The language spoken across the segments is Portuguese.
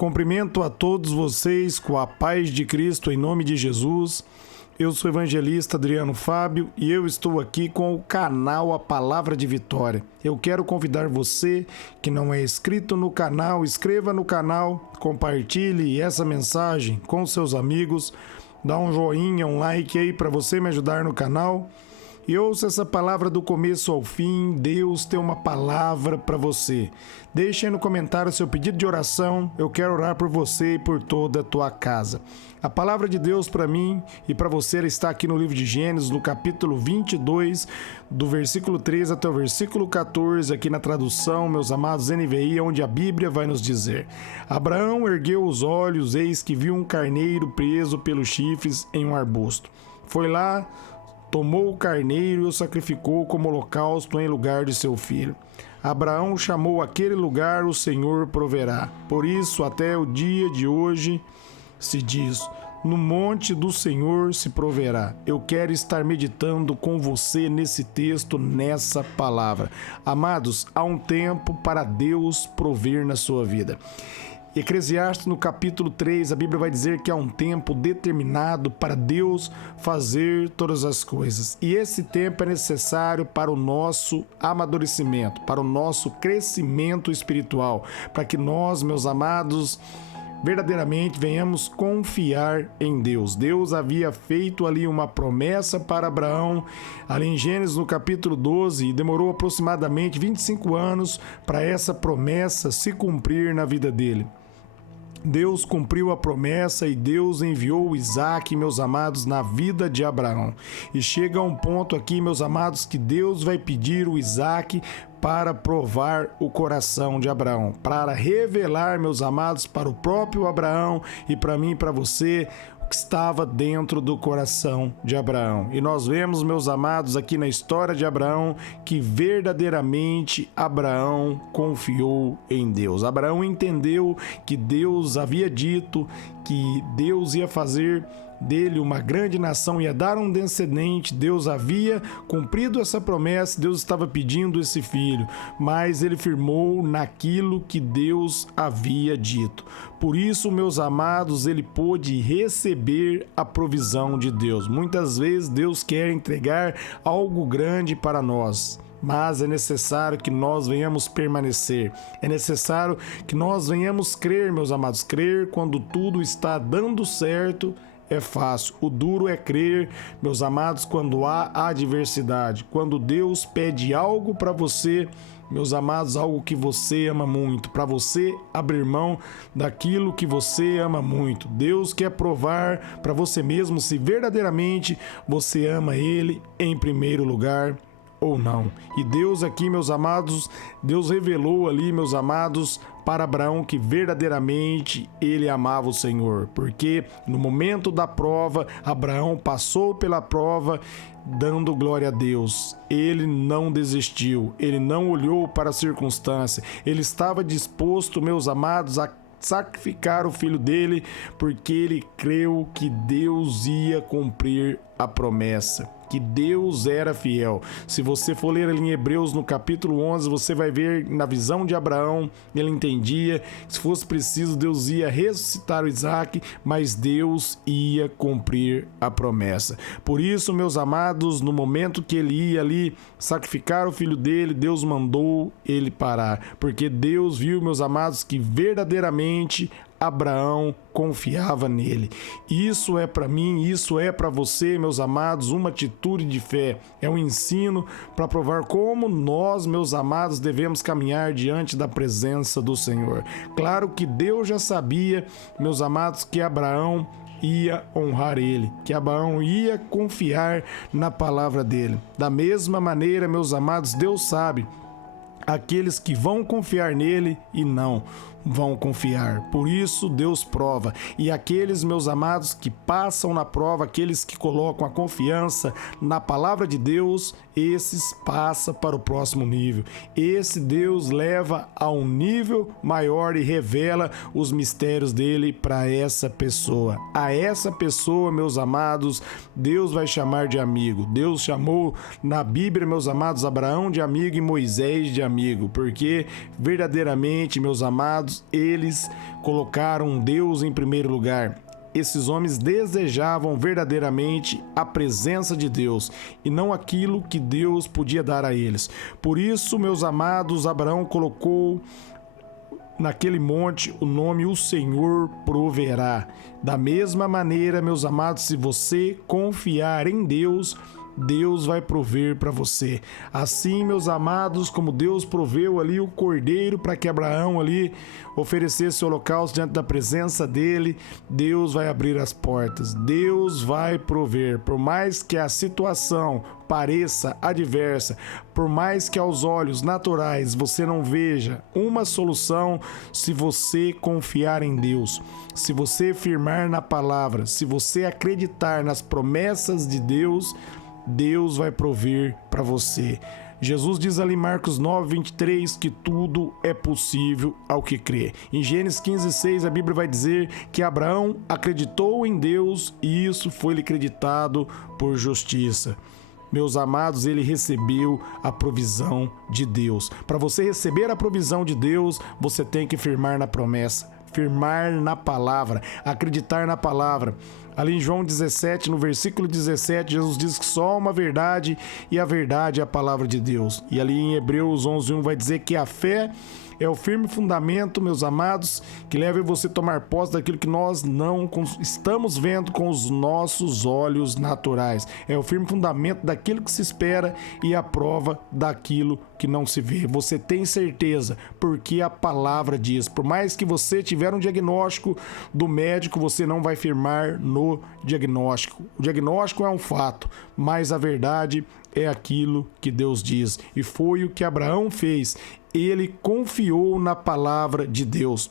Cumprimento a todos vocês com a paz de Cristo em nome de Jesus. Eu sou o evangelista Adriano Fábio e eu estou aqui com o canal A Palavra de Vitória. Eu quero convidar você que não é inscrito no canal, inscreva no canal, compartilhe essa mensagem com seus amigos, dá um joinha, um like aí para você me ajudar no canal. E ouça essa palavra do começo ao fim. Deus tem uma palavra para você. Deixe aí no comentário seu pedido de oração. Eu quero orar por você e por toda a tua casa. A palavra de Deus para mim e para você ela está aqui no livro de Gênesis, no capítulo 22, do versículo 13 até o versículo 14, aqui na tradução, meus amados NVI, onde a Bíblia vai nos dizer: Abraão ergueu os olhos, eis que viu um carneiro preso pelos chifres em um arbusto. Foi lá, tomou o carneiro e o sacrificou como holocausto em lugar de seu filho. Abraão chamou aquele lugar O Senhor Proverá. Por isso, até o dia de hoje, se diz: no monte do Senhor se proverá. Eu quero estar meditando com você nesse texto, nessa palavra. Amados, há um tempo para Deus prover na sua vida. Eclesiastes, no capítulo 3, a Bíblia vai dizer que há um tempo determinado para Deus fazer todas as coisas. E esse tempo é necessário para o nosso amadurecimento, para o nosso crescimento espiritual, para que nós, meus amados, verdadeiramente venhamos confiar em Deus. Deus havia feito ali uma promessa para Abraão, ali em Gênesis no capítulo 12, e demorou aproximadamente 25 anos para essa promessa se cumprir na vida dele. Deus cumpriu a promessa e Deus enviou Isaac, meus amados, na vida de Abraão. E chega um ponto aqui, meus amados, que Deus vai pedir o Isaac para provar o coração de Abraão, para revelar, meus amados, para o próprio Abraão e para mim e para você, o que estava dentro do coração de Abraão. E nós vemos, meus amados, aqui na história de Abraão, que verdadeiramente Abraão confiou em Deus. Abraão entendeu que Deus havia dito que Deus ia fazer dele uma grande nação, ia dar um descendente. Deus havia cumprido essa promessa, Deus estava pedindo esse filho, mas ele firmou naquilo que Deus havia dito. Por isso, meus amados, ele pôde receber a provisão de Deus. Muitas vezes Deus quer entregar algo grande para nós, mas é necessário que nós venhamos permanecer. É necessário que nós venhamos crer, meus amados. Crer quando tudo está dando certo é fácil. O duro é crer, meus amados, quando há adversidade. Quando Deus pede algo para você, meus amados, algo que você ama muito, para você abrir mão daquilo que você ama muito. Deus quer provar para você mesmo se verdadeiramente você ama Ele em primeiro lugar ou não. E Deus aqui, meus amados, Deus revelou ali, meus amados, para Abraão que verdadeiramente ele amava o Senhor, porque no momento da prova, Abraão passou pela prova dando glória a Deus. Ele não desistiu, ele não olhou para a circunstância, ele estava disposto, meus amados, a sacrificar o filho dele, porque ele creu que Deus ia cumprir a promessa, que Deus era fiel. Se você for ler ali em Hebreus no capítulo 11, você vai ver na visão de Abraão, ele entendia que se fosse preciso Deus ia ressuscitar o Isaac, mas Deus ia cumprir a promessa. Por isso, meus amados, no momento que ele ia ali sacrificar o filho dele, Deus mandou ele parar, porque Deus viu, meus amados, que verdadeiramente Abraão confiava nele. Isso é para mim, isso é para você, meus amados, uma atitude de fé. É um ensino para provar como nós, meus amados, devemos caminhar diante da presença do Senhor. Claro que Deus já sabia, meus amados, que Abraão ia honrar ele, que Abraão ia confiar na palavra dele. Da mesma maneira, meus amados, Deus sabe aqueles que vão confiar nele e não vão confiar. Por isso Deus prova. E aqueles, meus amados, que passam na prova, aqueles que colocam a confiança na palavra de Deus, esses passam para o próximo nível. Esse Deus leva a um nível maior e revela os mistérios dele para essa pessoa. A essa pessoa, meus amados, Deus vai chamar de amigo. Deus chamou na Bíblia, meus amados, Abraão de amigo e Moisés de amigo, porque verdadeiramente, meus amados, amados, eles colocaram Deus em primeiro lugar. Esses homens desejavam verdadeiramente a presença de Deus e não aquilo que Deus podia dar a eles. Por isso, meus amados, Abraão colocou naquele monte o nome O Senhor Proverá. Da mesma maneira, meus amados, se você confiar em Deus, Deus vai prover para você. Assim, meus amados, como Deus proveu ali o cordeiro para que Abraão ali oferecesse o holocausto diante da presença dele, Deus vai abrir as portas. Deus vai prover. Por mais que a situação pareça adversa, por mais que aos olhos naturais você não veja uma solução, se você confiar em Deus, se você firmar na palavra, se você acreditar nas promessas de Deus, Deus vai prover para você. Jesus diz ali em Marcos 9:23 que tudo é possível ao que crê. Em Gênesis 15:6 a Bíblia vai dizer que Abraão acreditou em Deus e isso foi-lhe creditado por justiça. Meus amados, ele recebeu a provisão de Deus. Para você receber a provisão de Deus, você tem que firmar na promessa, firmar na palavra, acreditar na palavra. Ali em João 17, no versículo 17, Jesus diz que só há uma verdade e a verdade é a palavra de Deus. E ali em Hebreus 11:1 vai dizer que a fé é o firme fundamento, meus amados, que leva você a tomar posse daquilo que nós não estamos vendo com os nossos olhos naturais. É o firme fundamento daquilo que se espera e a prova daquilo que não se vê. Você tem certeza, porque a palavra diz. Por mais que você tiver um diagnóstico do médico, você não vai firmar no diagnóstico. O diagnóstico é um fato, mas a verdade é aquilo que Deus diz. E foi o que Abraão fez. Ele confiou na palavra de Deus.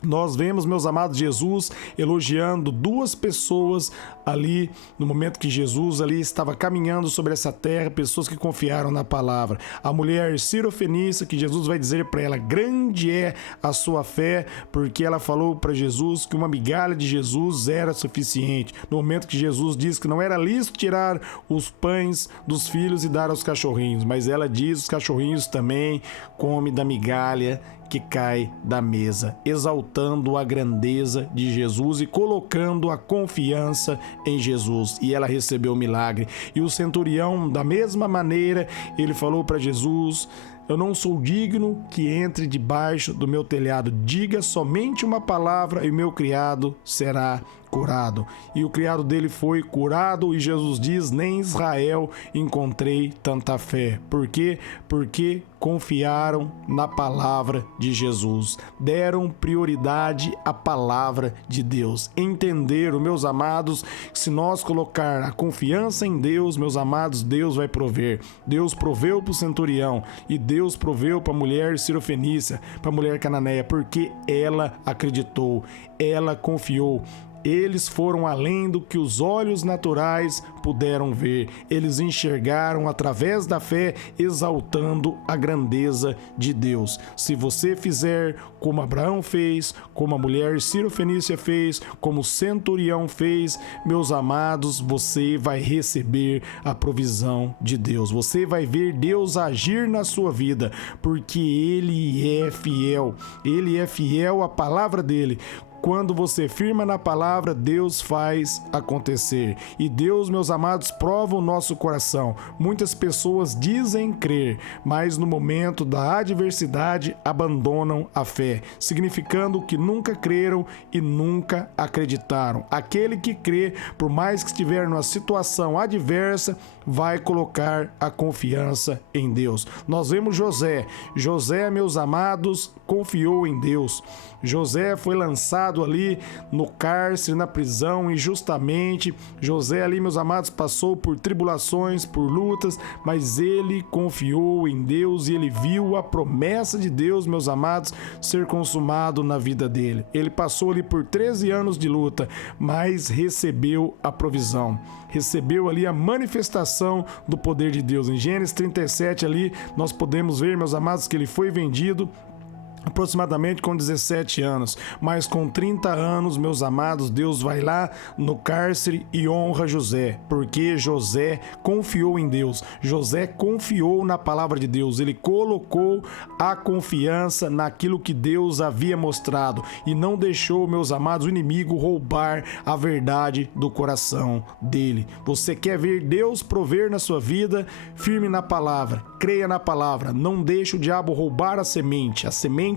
Nós vemos, meus amados, Jesus elogiando duas pessoas ali no momento que Jesus ali estava caminhando sobre essa terra, pessoas que confiaram na palavra. A mulher Sirofenícia, que Jesus vai dizer para ela, grande é a sua fé, porque ela falou para Jesus que uma migalha de Jesus era suficiente. No momento que Jesus diz que não era lícito tirar os pães dos filhos e dar aos cachorrinhos, mas ela diz, os cachorrinhos também comem da migalha que cai da mesa, exaltando a grandeza de Jesus e colocando a confiança em Jesus. E ela recebeu o milagre. E o centurião, da mesma maneira, ele falou para Jesus, eu não sou digno que entre debaixo do meu telhado. Diga somente uma palavra e o meu criado será curado. E o criado dele foi curado e Jesus diz, nem em Israel encontrei tanta fé. Por quê? Porque confiaram na palavra de Jesus. Deram prioridade à palavra de Deus. Entenderam, meus amados, que se nós colocar a confiança em Deus, meus amados, Deus vai prover. Deus proveu para o centurião e Deus proveu para a mulher Sirofenícia, para a mulher cananeia, porque ela acreditou, ela confiou. Eles foram além do que os olhos naturais puderam ver. Eles enxergaram através da fé, exaltando a grandeza de Deus. Se você fizer como Abraão fez, como a mulher Sirofenícia fez, como o centurião fez, meus amados, você vai receber a provisão de Deus. Você vai ver Deus agir na sua vida, porque Ele é fiel. Ele é fiel à palavra dele. Quando você firma na palavra, Deus faz acontecer. E Deus, meus amados, prova o nosso coração. Muitas pessoas dizem crer, mas no momento da adversidade abandonam a fé, significando que nunca creram e nunca acreditaram. Aquele que crê, por mais que estiver numa situação adversa, vai colocar a confiança em Deus. Nós vemos José. José, meus amados, confiou em Deus. José foi lançado ali no cárcere, na prisão, injustamente. José ali, meus amados, passou por tribulações, por lutas, mas ele confiou em Deus e ele viu a promessa de Deus, meus amados, ser consumado na vida dele. Ele passou ali por 13 anos de luta, mas recebeu a provisão. Recebeu ali a manifestação do poder de Deus. Em Gênesis 37 ali, nós podemos ver, meus amados, que ele foi vendido aproximadamente com 17 anos, mas com 30 anos, meus amados, Deus vai lá no cárcere e honra José, porque José confiou em Deus, José confiou na palavra de Deus, ele colocou a confiança naquilo que Deus havia mostrado e não deixou, meus amados, o inimigo roubar a verdade do coração dele. Você quer ver Deus prover na sua vida? Firme na palavra, creia na palavra, não deixe o diabo roubar a semente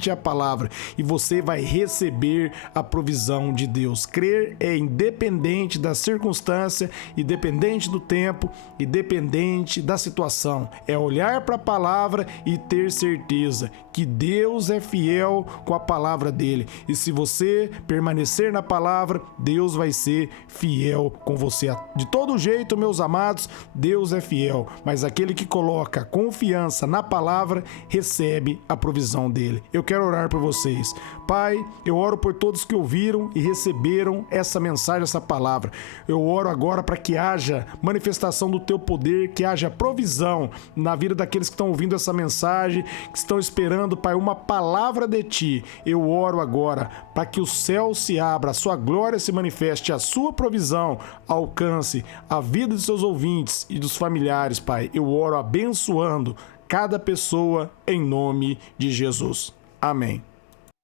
é a palavra, e você vai receber a provisão de Deus. Crer é independente da circunstância, independente do tempo, independente da situação. É olhar para a palavra e ter certeza que Deus é fiel com a palavra dele. E se você permanecer na palavra, Deus vai ser fiel com você. De todo jeito, meus amados, Deus é fiel, mas aquele que coloca confiança na palavra recebe a provisão dele. Eu quero orar por vocês. Pai, eu oro por todos que ouviram e receberam essa mensagem, essa palavra. Eu oro agora para que haja manifestação do teu poder, que haja provisão na vida daqueles que estão ouvindo essa mensagem, que estão esperando, Pai, uma palavra de ti. Eu oro agora para que o céu se abra, a sua glória se manifeste, a sua provisão alcance a vida de seus ouvintes e dos familiares, Pai. Eu oro abençoando cada pessoa em nome de Jesus. Amém.